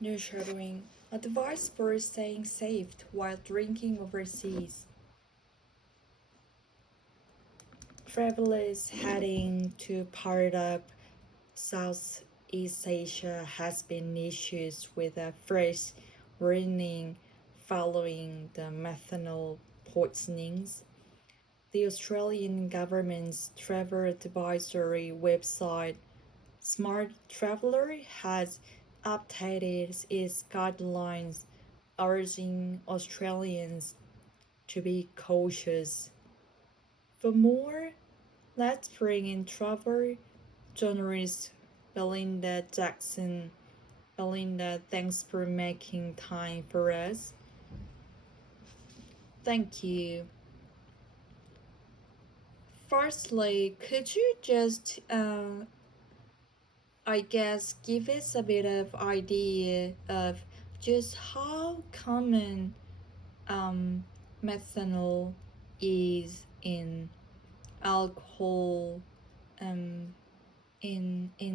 Shadowing advice for staying safe while drinking overseas. Travelers heading to part of Southeast Asia has been issues with a fresh warning following the methanol poisonings. The Australian government's travel advisory website Smart Traveller has updated its guidelines urging Australians to be cautious. For more, let's bring in travel journalist Belinda Jackson. Belinda, thanks for making time for us. Thank you. Firstly, could you just give us a bit of idea of just how common methanol is in alcohol in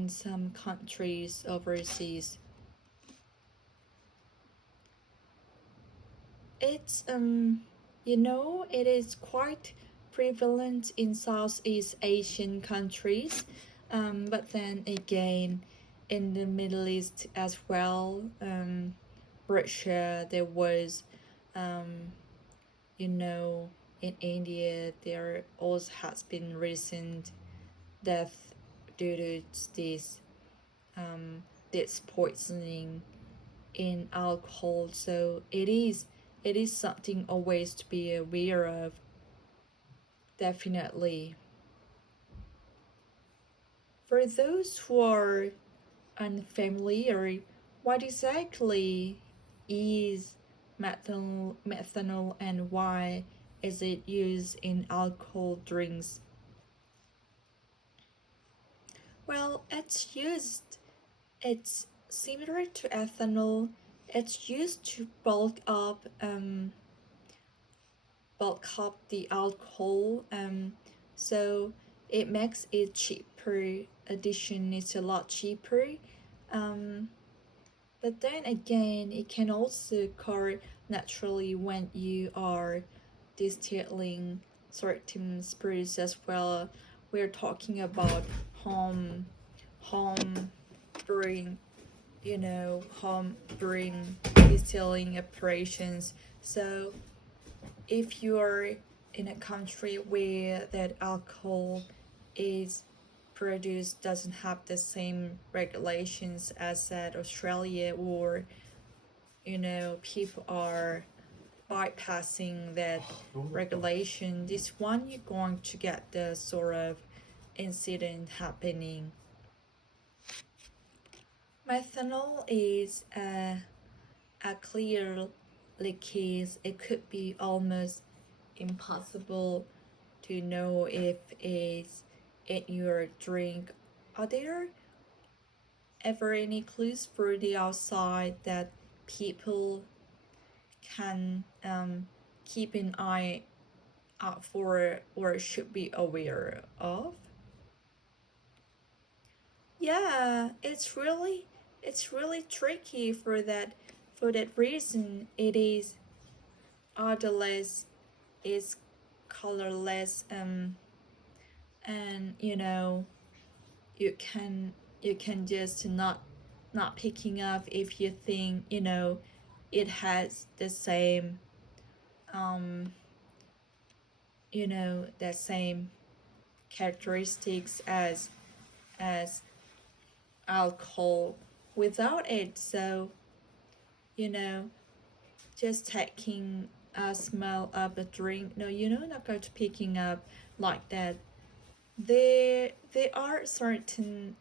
some countries overseas. It's it is quite prevalent in Southeast Asian countries, but then again in the Middle East as well. Russia, there was in India there also has been recent death due to this poisoning in alcohol. So it is something always to be aware of. Definitely. For those who are unfamiliar, what exactly is methanol and why is it used in alcohol drinks? Well, it's similar to ethanol. It's used to bulk up the alcohol, so it makes it cheaper. Addition is a lot cheaper, but then again it can also occur naturally when you are distilling certain spirits as well. We're talking about home brewing, home brewing distilling operations. So if you are in a country where that alcohol is produced doesn't have the same regulations as at Australia, or people are bypassing that regulation, this one you're going to get the sort of incident happening. Methanol is a clear case. It could be almost impossible to know if it's in your drink. Are there ever any clues for the outside that people can keep an eye out for or should be aware of? Yeah, it's really tricky for that. For that reason, it is odorless, is colorless, and you can just not picking up if you think it has the same the same characteristics as alcohol without it. So you know just taking a smell of a drink, no, not going to picking up like that. There are certain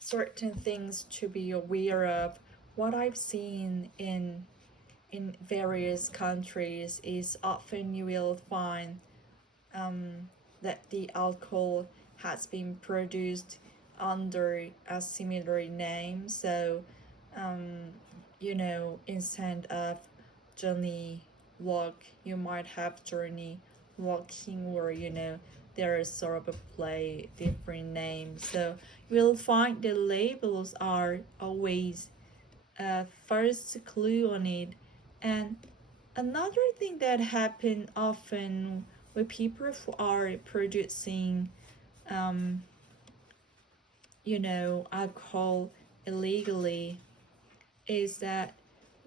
things to be aware of. What I've seen in various countries is often you will find that the alcohol has been produced under a similar name. So instead of Johnny Walk, you might have Journey Walking, or there is sort of a play different names. So you'll find the labels are always first clue on it. And another thing that happen often with people who are producing, um, alcohol illegally is that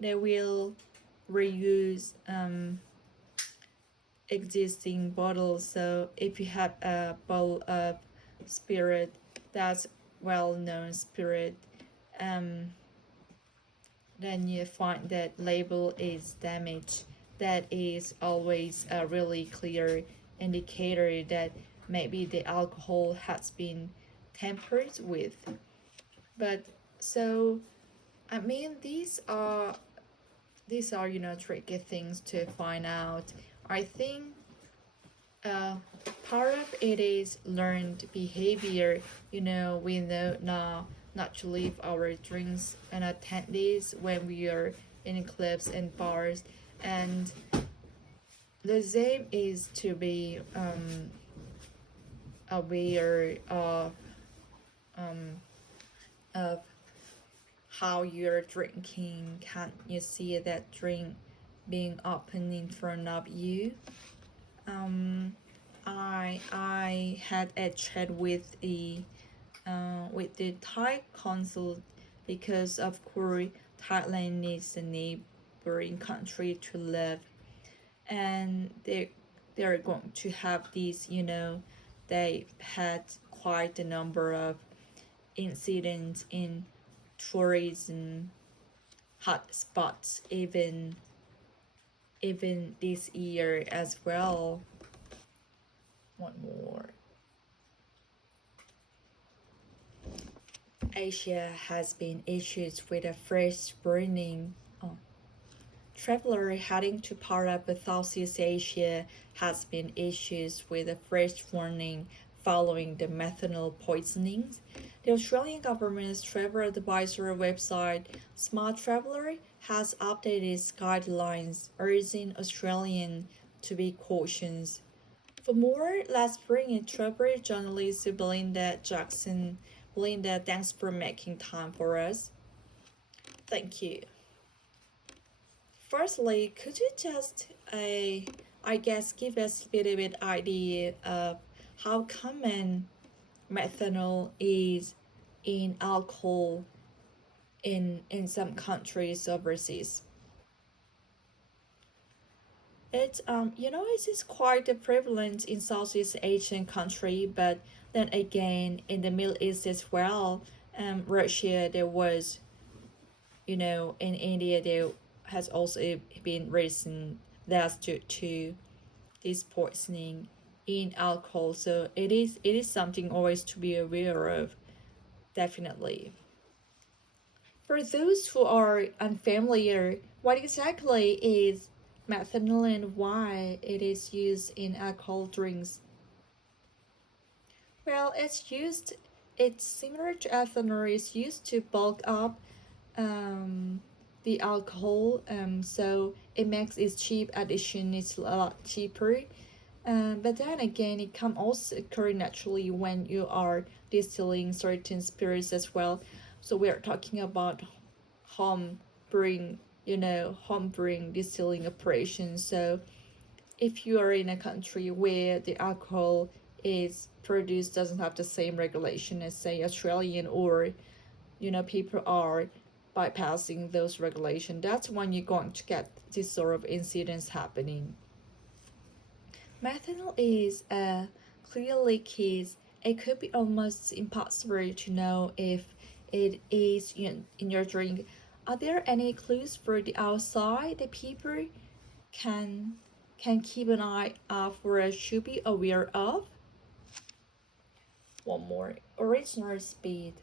they will reuse existing bottles. So if you have a bottle of spirit, that's well-known spirit, um, then you find that label is damaged. That is always a really clear indicator that maybe the alcohol has been tampered with. But so I mean these are tricky things to find out. I think part of it is learned behavior. We know now not to leave our drinks unattended when we are in clubs and bars, and the same is to be aware of how you're drinking. Can't you see that drink being opened in front of you? I had a chat with the Thai consul, because of course Thailand is a neighboring country to live, and they're going to have these. They had quite a number of incidents in tourism hotspots, even this year as well. One more. Asia has been issued with a fresh warning. Traveler heading to part of Southeast Asia has been issued with a fresh warning following the methanol poisonings. The Australian government's travel advisor website, Smart Traveller, has updated its guidelines, urging Australians to be cautious. For more, let's bring in travel journalist Belinda Jackson. Belinda, thanks for making time for us. Thank you. Firstly, could you just, give us a little bit idea of how common methanol is in alcohol in some countries overseas? It's it is quite prevalent in Southeast Asian country, but then again in the Middle East as well. Russia there was, in India there has also been recent deaths due to this poisoning in alcohol. So it is something always to be aware of, definitely. For those who are unfamiliar, what exactly is methanol and why it is used in alcohol drinks? Well, it's similar to ethanol. It's used to bulk up the alcohol, so it makes its cheap addition. It's a lot cheaper. But then again, it can also occur naturally when you are distilling certain spirits as well. So we are talking about home brewing, home brewing distilling operations. So if you are in a country where the alcohol is produced doesn't have the same regulation as say Australian, or people are bypassing those regulations, that's when you're going to get this sort of incidents happening. Methanol is a clear case. It could be almost impossible to know if it is in your drink. Are there any clues for the outside that people can keep an eye out for or should be aware of? One more. Original speed.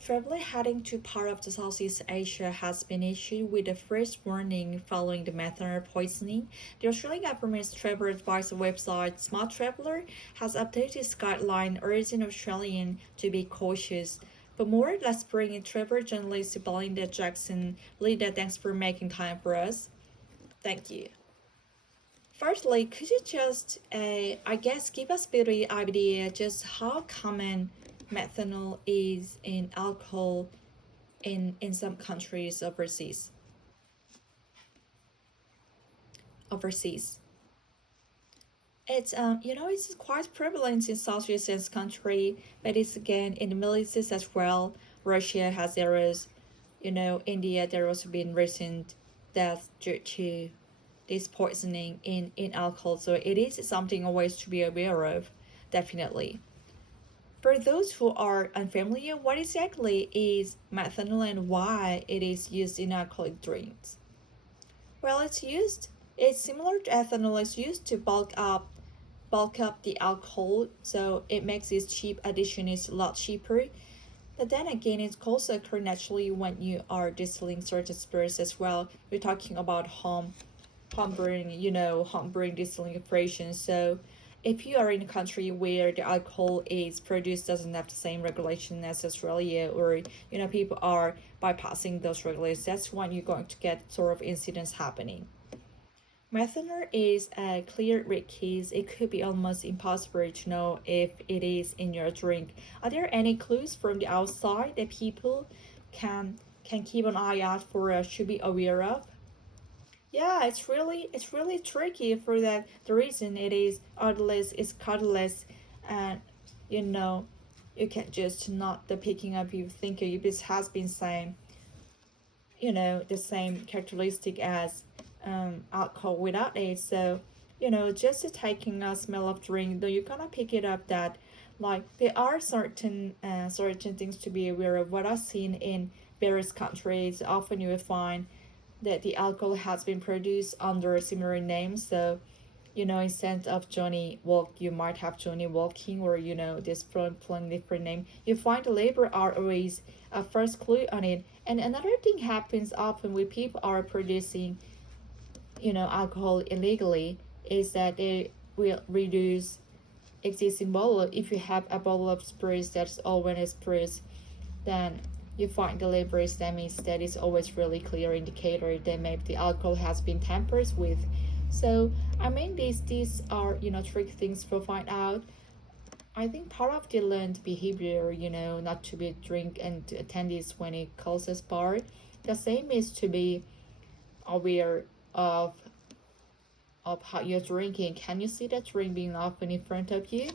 Traveler heading to part of the Southeast Asia has been issued with a first warning following the methanol poisoning. The Australian government's travel advisor website, Smart Traveller, has updated its guideline urging Australians to be cautious. For more, let's bring in travel journalist Belinda Jackson. Belinda, thanks for making time for us. Thank you. Firstly, could you just, give us a bit of idea just how common methanol is in alcohol in some countries overseas. It's it's quite prevalent in Southeast Asian country, but it's again in the Middle East as well. Russia has errors. India, there also been recent deaths due to this poisoning in alcohol. So it is something always to be aware of, definitely. For those who are unfamiliar, what exactly is methanol and why it is used in alcoholic drinks? Well, it's similar to ethanol. It's used to bulk up the alcohol, so it makes this cheap addition is a lot cheaper. But then again, it also occurs naturally when you are distilling certain spirits as well. We're talking about home brewing distilling operations. So if you are in a country where the alcohol is produced doesn't have the same regulation as Australia, or people are bypassing those regulations, that's when you're going to get sort of incidents happening. Methanol is a clear red case. It could be almost impossible to know if it is in your drink. Are there any clues from the outside that people can keep an eye out for should be aware of? Yeah, it's really tricky for that. The reason it is odorless, it's colorless, and you know you can just not the picking up. You think it has been the same characteristic as alcohol without it. So just taking a smell of drink, though you're gonna pick it up that like there are certain things to be aware of. What I've seen in various countries, often you will find that the alcohol has been produced under similar names. So, instead of Johnny Walk, you might have Johnny Walking, or this plain different name. You find the label are always a first clue on it. And another thing happens often when people are producing, alcohol illegally, is that they will reduce existing bottle. If you have a bottle of spirits that's always spirits, then you find the label that means that is always really clear indicator that maybe the alcohol has been tampered with. So I mean these are trick things to find out. I think part of the learned behavior, not to be drink and to attend this when it causes bar. The same is to be aware of how you're drinking. Can you see that drink being often in front of you?